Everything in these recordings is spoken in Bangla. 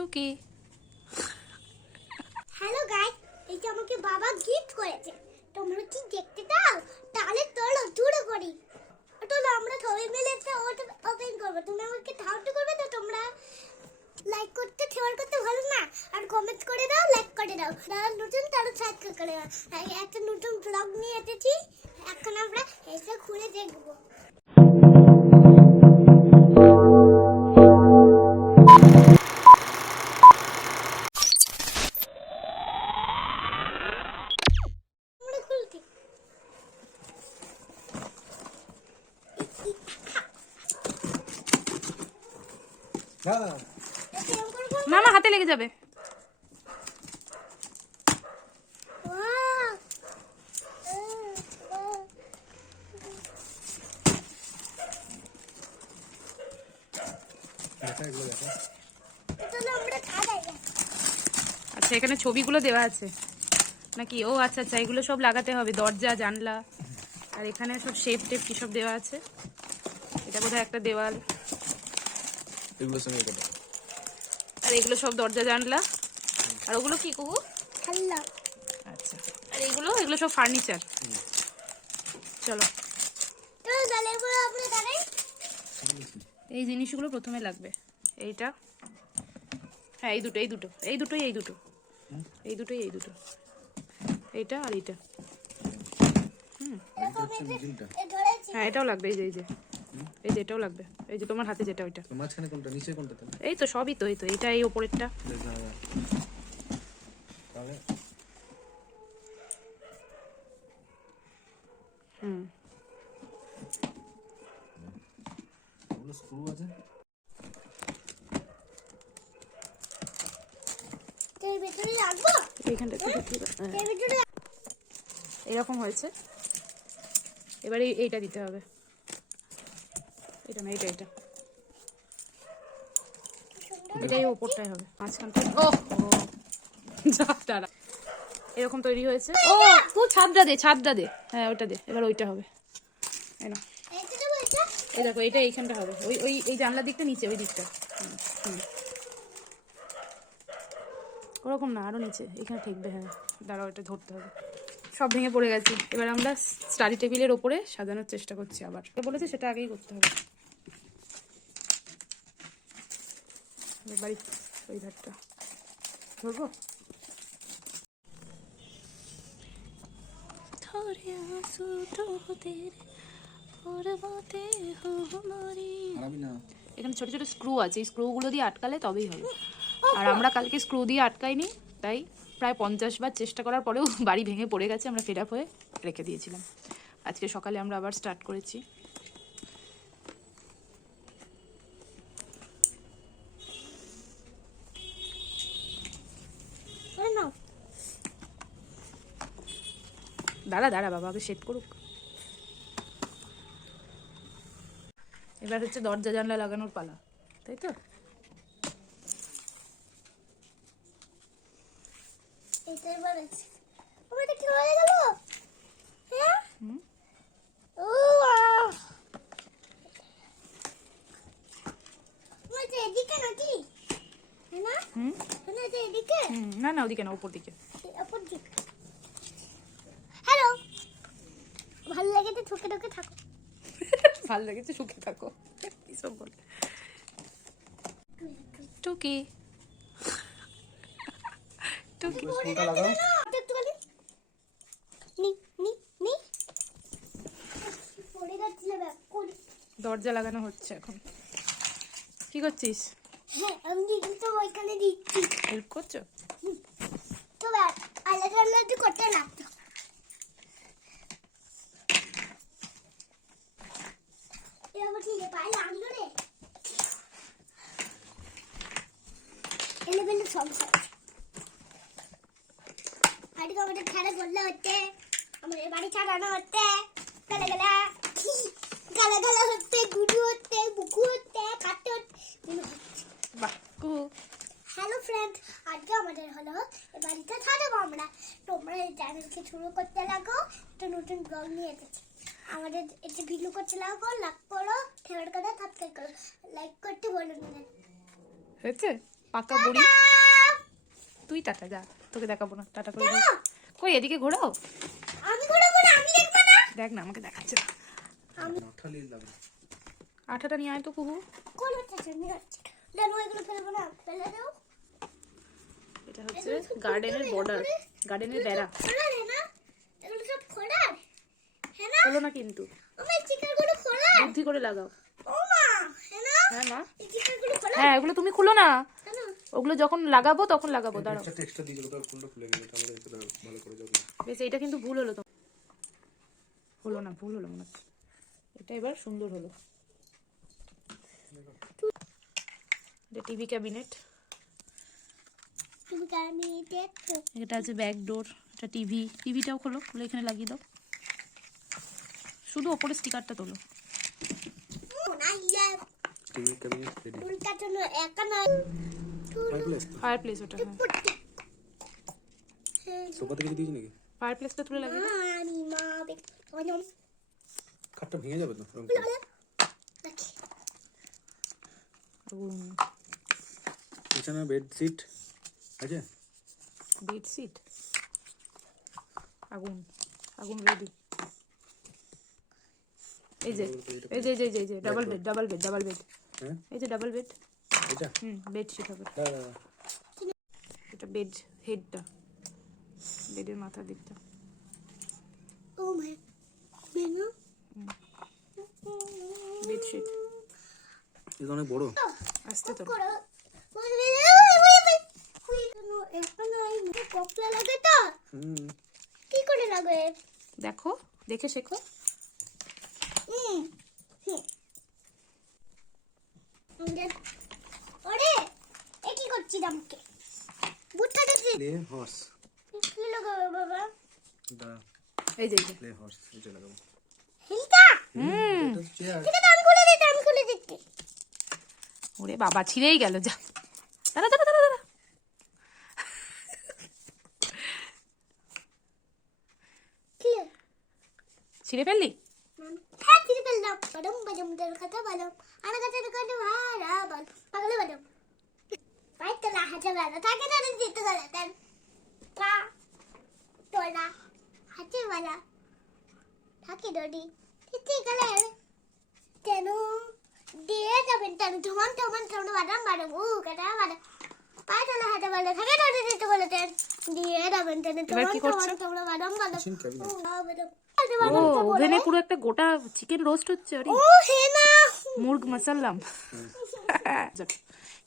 টুকি। হ্যালো গাইস, এই যে আমাকে বাবা গিফট করেছে, তোমরা কি দেখতে চাও? তাহলে চলো শুরু করি। চলো আমরা সবাই মিলে একটা ওপেন করব। তুমি আমাকে সাহায্য করবে তো? তোমরা লাইক করতে, শেয়ার করতে ভালো না, আর কমেন্ট করে দাও, লাইক করে দাও। যারা নতুন তারা সাবস্ক্রাইব করে দাও। একটা নতুন ব্লগ নিয়ে এসেছি, এখন আমরা এসে খুলে দেখবো। মামা হাতে লেগে যাবে। আচ্ছা, এখানে ছবিগুলো দেওয়া আছে নাকি? ও আচ্ছা আচ্ছা, এগুলো সব লাগাতে হবে, দরজা জানলা। আর এখানে সব শেপ টেপ কি সব দেওয়া আছে। এটা বোধহয় একটা দেওয়াল। আর এগুলো সব দরজা জানলা। আর ওগুলো কি কুকু? আচ্ছা, আর এগুলো সব ফার্নিচার। চলো, এই জিনিসগুলো প্রথমে লাগবে। এইটা, হ্যাঁ এই দুটো এইটা আর এইটা। হ্যাঁ এটাও লাগবে, এই যে এটাও লাগবে। এই যে তোমার হাতে যেটা, ওইটা। মাঝখানে কোনটা, নিচে কোনটা? এই তো সবই তো, এই তো এটা, এই ওপরেরটা। তাহলে ওগুলো স্ক্রু আছে। এরকম হয়েছে। এবারে এইটা দিতে হবে। এটা না, এটা এটাই ওপরটাই হবে, মাঝখান থেকে। ও দাঁড়া, এরকম তৈরি হয়েছে। ও ছাদটা দে। হ্যাঁ ওইটা দে, এবার ওইটা হবে। এই দেখো, এটা এইখানটা হবে। এই জানলার দিকটা নিচে, ওই দিকটা। ওরকম না, আরো নিচে, এখানে ঠেকবে। হ্যাঁ দাঁড়াও, এটা ধরতে হবে। সব ভেঙে পড়ে গেছে। এবার আমরা স্টাডি টেবিলের ওপরে সাজানোর চেষ্টা করছি। আবার বলেছে সেটা আগেই করতে হবে। এবারে ওই ধারটা ধরবো। এখানে ছোট ছোট স্ক্রু আছে, এই স্ক্রুগুলো দিয়ে আটকালে তবেই হবে। আর আমরা কালকে স্ক্রু দিয়ে আটকাইনি, তাই প্রায় 50 বার চেষ্টা করার পরেও বাড়ি ভেঙে পড়ে গেছে। আমরা ফেড আপ হয়ে রেখে দিয়েছিলাম। আজকে সকালে আমরা আবার স্টার্ট করেছি। দাঁড়া বাবা, আগে সেট করুক। এবার হচ্ছে দরজা জানলা লাগানোর পালা, তাই তো? না ওদিকে না, উপর দিকে। হ্যালো, ভালো লেগেছে ঠুকে থাকো। ভালো লেগেছে সুখে থাকো, এসব বলে। টুকি দরজা লাগানো হচ্ছে এখন। কি করছিস? হ্যাঁ, আমি তো ওইখানে দিচ্ছি। হেল্প করছো? তো আলাদা করতে লাগতো। এবার কি পায়ে লাগলো রে? এলেবেলে সব হয়। আজকে আমাদের খেলা করলে হচ্ছে, আমাদের বাড়ি ছাড়ানো হচ্ছে, গালা হচ্ছে, গুডু হচ্ছে, বুকু হচ্ছে, কাটতে হচ্ছে। হ্যালো ফ্রেন্ড, আজকে আমাদের হলো বাড়িতে ছাড়াবো আমরা। তোমরা এই চ্যানেলকে শুরু করতে লাগো, একটা নতুন ব্লগ নিয়ে এসেছি। আমাদের এতে ভিডিও করতে লাগো, লাইক করো, শেয়ার করো, সাবস্ক্রাইব করো, লাইক করতে বলো না। হয়েছে? পাকা বুড়ি। তুই টাটা যা, তোকে দেখাবো না, টাটা করে দিই। কই এদিকে ঘোরাও। আমি ঘোরাবো না, আমি দেখবো না। দেখ না, আমাকে দেখাচ্ছে না। আঠাটা নিয়ে আয় তো কুহু। কোন হচ্ছে নিয়ে আসছে? জানো এগুলো ফেলবো না, ফেলে দাও। এটা হচ্ছে গার্ডেনের বর্ডার, গার্ডেনের বেড়া। খোলার না, এগুলো সব খোলার। হ্যাঁ না? হলো না কিন্তু, আমি চিকেনগুলো খোলার। বুদ্ধি করে লাগাও। ও মা, হ্যাঁ না? হ্যাঁ মা, এই চিকেনগুলো খোলার। হ্যাঁ এগুলো তুমি খুলো না, কেন? ওগুলো যখন লাগাবো তখন লাগাবো, দাঁড়াও। একটা টেক্সটটা দিয়ে দিলো, ফুলটা খুলে গেল, তাহলে এটা ভালো করে যাবে। বেশ, এইটা কিন্তু ভুল হলো তো, হলো না, ভুল হলো মনে হচ্ছে। এটা এবার সুন্দর হলো। এটা টিভি ক্যাবিনেট, তুমি কারণে দেখো। এটা আছে ব্যাক ডোর, এটা টিভি, টিভিটাও খোলো, খুলে এখানে লাগিয়ে দাও। শুধু ওপরে স্টিকারটা তোলো। না ইয়া, টিভি ক্যাবিনেট রেডি। উল্টা জন্য একা না। ফায়ার প্লেস ওটা, হ্যাঁ সোফা থেকে দিয়েছি নাকি? ফায়ার প্লেসটা তুলে লাগিয়ে দাও। আমি মা বেক অনম খাটটা ভেঙে যাবে তো। দেখি। আগুন, বিছানা বেড সিট আছে। বেডশিট, আগুন, আগুন রেডি। এই যে এই যে এই যে double bed, double bed, double bed, হ্যাঁ এই যে ডাবল বেড। এটা বেডশিট হবে দাঁড়া, এটা, বেড হেডটা, বেডের মাথার দিকটা। ও মা বেনো বেডশিট এটা অনেক বড়। আসতে তো, করো ওই কেন এখন আই কপলা লাগে তো কি করে লাগে? দেখো, দেখে শেখো। ওরে এ কি করছিস আমাকে? বুটটা দেখি প্লে হর্স কি লাগাবে বাবা? দা এই যে এই যে। প্লে হর্স এটা লাগাবো। হিলটা এটা চেয়ার। ঠিক আছে, আমি খুলে দিচ্ছি। ওরে বাবা, ছিঁড়েই গেল, যা, দাঁড়া দাঁড়া দাঁড়া দাঁড়া। কি ছিঁড়ে ফেললি? হ্যাঁ ঠিক ফেললাম। বাদাম বাদাম দের কথা বললাম, আনা কাছে দোকানে ভাড়া বল পাগলে বাদাম পাইতে না হাতে বাদা থাকে না দিতে গেলে দেন কা তোলা হাতে বালা থাকে ডডি দিতে গেলে কেন দিয়ে যাবেন তেন ধমান ধমান ধমান বাদাম বাদাম কাটা বাদাম পাইতে না হাতে বাদা থাকে ডডি দিতে গেলে দেন দিয়ে যাবেন তেন এবার কি করছো? ধমান বাদাম বাদাম কিচেন ক্যাবিনেট। ও, ওভেনে পুরো একটা গোটা চিকেন রোস্ট হচ্ছে। আরে ও হে না মুরগ মাসাল্লাম।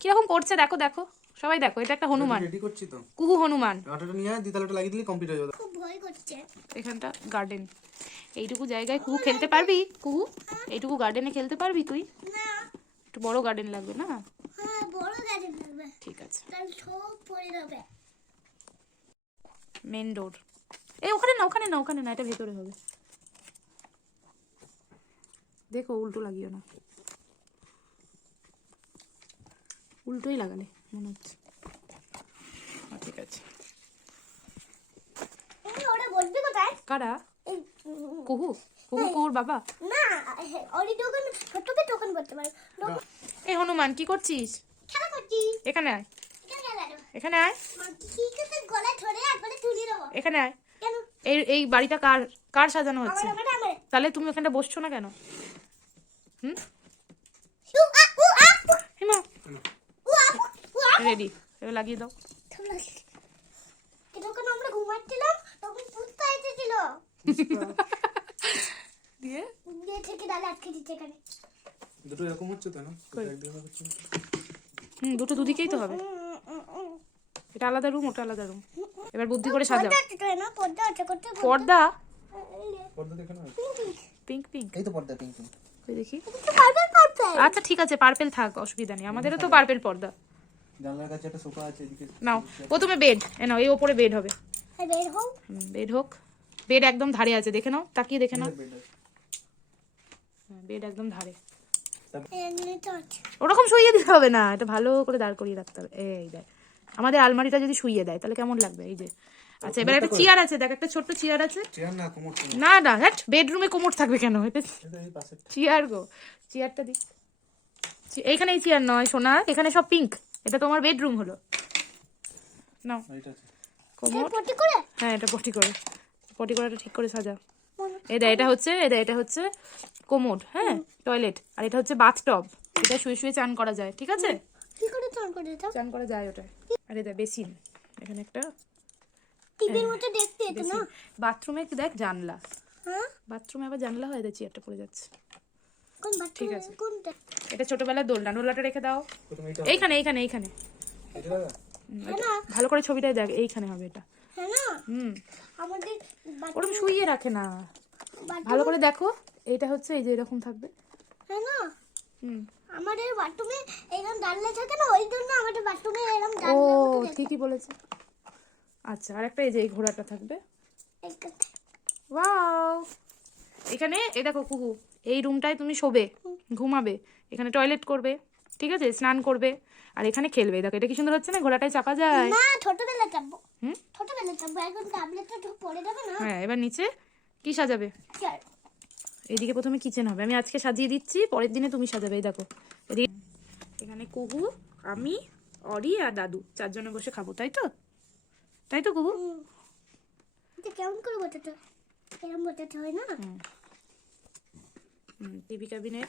কিরকম করছে দেখো, দেখো সবাই দেখো, এটা একটা হনুমান, রেডি করছি তো। কুহু হনুমান। আটাটা নিয়ে আয়, দিতালটা লাগিয়ে দিলে কমপ্লিট হয়ে যাবে। খুব ভয় করছে। এখানটা গার্ডেন, এইটুকু জায়গায় কুহু খেলতে পারবি? কুহু এইটুকু গার্ডেনে খেলতে পারবি তুই? না একটু বড় গার্ডেন লাগবে না? হ্যাঁ বড় গাড়ি লাগবে, ঠিক আছে। তাহলে সব পড়ে যাবে। মেন ডোর, এই ওখানে না, ওখানে না, ওখানে না, এটা ভেতরে হবে। দেখো উল্টো লাগিও না, উল্টোই লাগালে মনে হচ্ছে। ঠিক আছে। ওরা বলবি কোথায়? কারা? এই কুহু, কুহু কুহুর বাবা। না ওরি দোকান ছোটকে দোকান করতে পারে। এই হনুমান কি করছিস? খেলা করছি। এখানে আয়, কেন গেল? এখানে আয়, ঠিক আছে গলা ধরে একবারে তুলে দেবো। এখানে আয়। কেন? এই এই বাড়িটা কার, কার সাজানো হচ্ছে? আমার তাহলে তুমি ওখানটা বসছো না কেন? হুম, উ আ উ আ হিমা উ আ উ আ রেডি, এবার লাগিয়ে দাও। যখন আমরা ঘুমাচ্ছিলাম তখন কুত্তা এসেছিল, দিয়ে দিয়ে থেকে ডালে আটকে দিচ্ছে এখানে। দুটো এরকম হচ্ছে তো না? একদিকে হচ্ছে না। দুটো দুদিকেই তো হবে। এটা আলাদা রুম, ওটা আলাদা রুম। এবার বুদ্ধি করে সাজাও। পর্দা আছে না, পর্দা আছে করতে পর্দা পর্দা দেখে না? পিঙ্ক পিঙ্ক, এই তো পর্দা পিঙ্ক পিঙ্ক। ওই দেখি। পারবে পারবে। আচ্ছা ঠিক আছে, পার্পেল থাক, অসুবিধা নেই, আমাদেরও তো পার্পেল পর্দা। জানলার কাছে একটা সোফা আছে এদিকে। নাও প্রথমে বেড, এ নাও, এই ওপরে বেড হবে। বের হও। বেড হোক, বেড একদম ধারে আছে, দেখে নাও, তাকিয়ে দেখে নাও। বেড আছে। বেড একদম ধারে, এমনি তো আছে। ওরকম শুইয়ে দিতে হবে না, এটা ভালো করে দাঁড় করিয়ে রাখতে হবে। এই দেখ, আমাদের আলমারিটা যদি শুইয়ে দেয় তাহলে কেমন লাগবে? এই যে, আচ্ছা এবার একটা চেয়ার আছে, দেখ একটা ছোট্ট চেয়ার আছে। চেয়ার না, কোমর। না না, হ্যাট, বেডরুমে কোমর থাকবে কেন? এটা এটা এই পাশে। চেয়ার গো, চেয়ারটা দি। এইখানে এই চেয়ার নয় সোনা, এখানে সব পিঙ্ক, এটা তোমার বেডরুম হলো। নাও এটা আছে কোমোড। পটি করে হ্যাঁ এটা পটি করে, পটি করাটা ঠিক করে সাজা। মনে- এটা হচ্ছে কোমোড, হ্যাঁ টয়লেট, আর এটা হচ্ছে বাথটব। এটা শুয়ে শুয়ে চান করা যায়, ঠিক আছে? কি করে চান করে এটা চান করা যায় ওটা। আর এটা বেসিন, এখানে একটা টিভির মতো দেখতে এটা না? বাথরুমে দেখ জানলা, হ্যাঁ বাথরুমে আবার জানলা হয়, দেখছি একটা পড়ে যাচ্ছে। কোন বাথরুম ঠিক আছে। কোনটা? এটা ছোটবেলার দোলনা, দোলনাটা রেখে দাও প্রথমে এটা এইখানে এইখানে এইখানে। এটা লাগা হ্যাঁ না ভালো করে ছবিটাই দেখ, এইখানে হবে এটা। হ্যাঁ না হুম, আমাদের ওরকম শুইয়ে রাখে না, ভালো করে দেখো। এইটা হচ্ছে এই যে এরকম থাকবে। হ্যাঁ না হুম, আমাদের বাথরুমে এরকম জানলা থাকে না, ওই জন্য আমাদের বাথরুমে এরকম ও জানলা মতো দেখতে। ঠিকই বলেছে। আচ্ছা, আর একটা এই যে এই ঘোড়াটা থাকবে। একটা- ওয়াও, এখানে এই দেখো কুহু, এই রুমটায় তুমি শোবে, ঘুমাবে, এখানে টয়লেট করবে, ঠিক আছে, স্নান করবে, আর এখানে খেলবে। দেখো এটা কি সুন্দর হচ্ছে না, ঘোড়াটায় চাপা যায়। না ছোটবেলা চাপবো, হুম, ছোটবেলা চাপবো, এখন ট্যাবলেটটা ঠিক পড়ে যাবে না। হ্যাঁ এবার নিচে কি সাজাবে? চল এইদিকে প্রথমে কিচেন হবে, আমি আজকে সাজিয়ে দিচ্ছি, পরের দিনে তুমি সাজাবে। এই দেখো এদিকে, এখানে কুহু, আমি, অরি আর দাদু চারজনে বসে খাবো, তাই তো? তাই তো কুহু? এটা কেমন করে বোঝাতে, কেমন বোঝাতে হয় না? টিভি ক্যাবিনেট,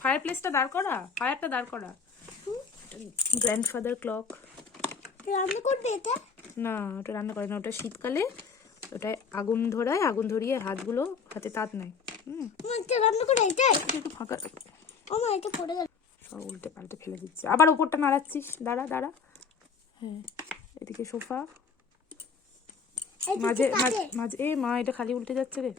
ফায়ার প্লেসটা দাঁড় করা, ফায়ারটা দাঁড় করা, গ্র্যান্ডফাদার ক্লক। রান্না করবে এটা? না ওটা রান্না করে না, ওটা শীতকালে ওটায় আগুন ধরায়, আগুন ধরিয়ে হাতগুলো, হাতে তাত নেয়। এটা রান্না করে এটাই? একটু ফাঁকা, ও মা এটা পড়ে গেল। সব উল্টে পাল্টে ফেলে দিচ্ছে, আবার ওপরটা নাড়াচ্ছিস, দাঁড়া দাঁড়া। হ্যাঁ এদিকে সোফা, এই মাঝে দুটো কাটে। মাঝে এ মা এটা খালি উল্টে যাচ্ছে রে।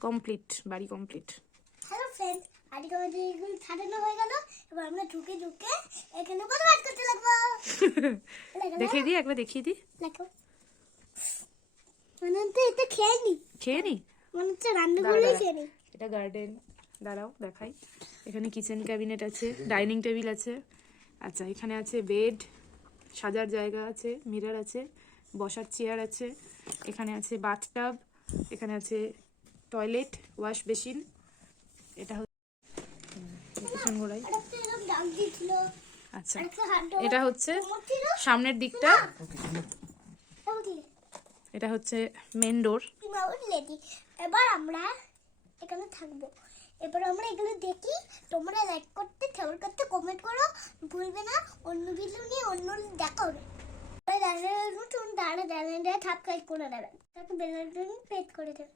কমপ্লিট, বাড়ি কমপ্লিট। হ্যালো ফ্রেন্ড, আজকে আমাদের এগুলো ছাড়ানো হয়ে গেল। এবার আমরা ঢুকে ঢুকে এখানে বদমাশ করতে লাগবো। দেখিয়ে দিই, একবার দেখিয়ে দিই। লাগো মনে হচ্ছে এটা খেয়ে নি, খেয়ে নি, মনে হচ্ছে রান্না করলেই খেয়ে নি। এটা গার্ডেন, দাঁড়াও দেখাই। এখানে কিচেন ক্যাবিনেট আছে, ডাইনিং টেবিল আছে, আচ্ছা এখানে আছে বেড, সাজার জায়গা আছে, মিরর আছে, বসার চেয়ার আছে, এখানে আছে বাথটাব, এখানে আছে টয়লেট, ওয়াশ বেসিন। এটা হচ্ছে কিচেন গোড়াই। আর একটা এরকম ডাক দিয়েছিল, আচ্ছা আর একটা হাত এটা হচ্ছে ছিল। সামনের দিকটা, উঠলে এটা হচ্ছে মেন ডোর। কিংবা উঠলেটি। এবার আমরা এখানে থাকবো। এবার আমরা এগুলো দেখি। তোমরা লাইক করতে, শেয়ার করতে, কমেন্ট করো ভুলবে না। অন্য ভিডিও নিয়ে অন্য দেখা হবে। দাঁড়িয়ে নতুন দাঁড়া সাবস্ক্রাইব করে দেবেন, তাকে বেল আইকন প্রেস করে দেবেন।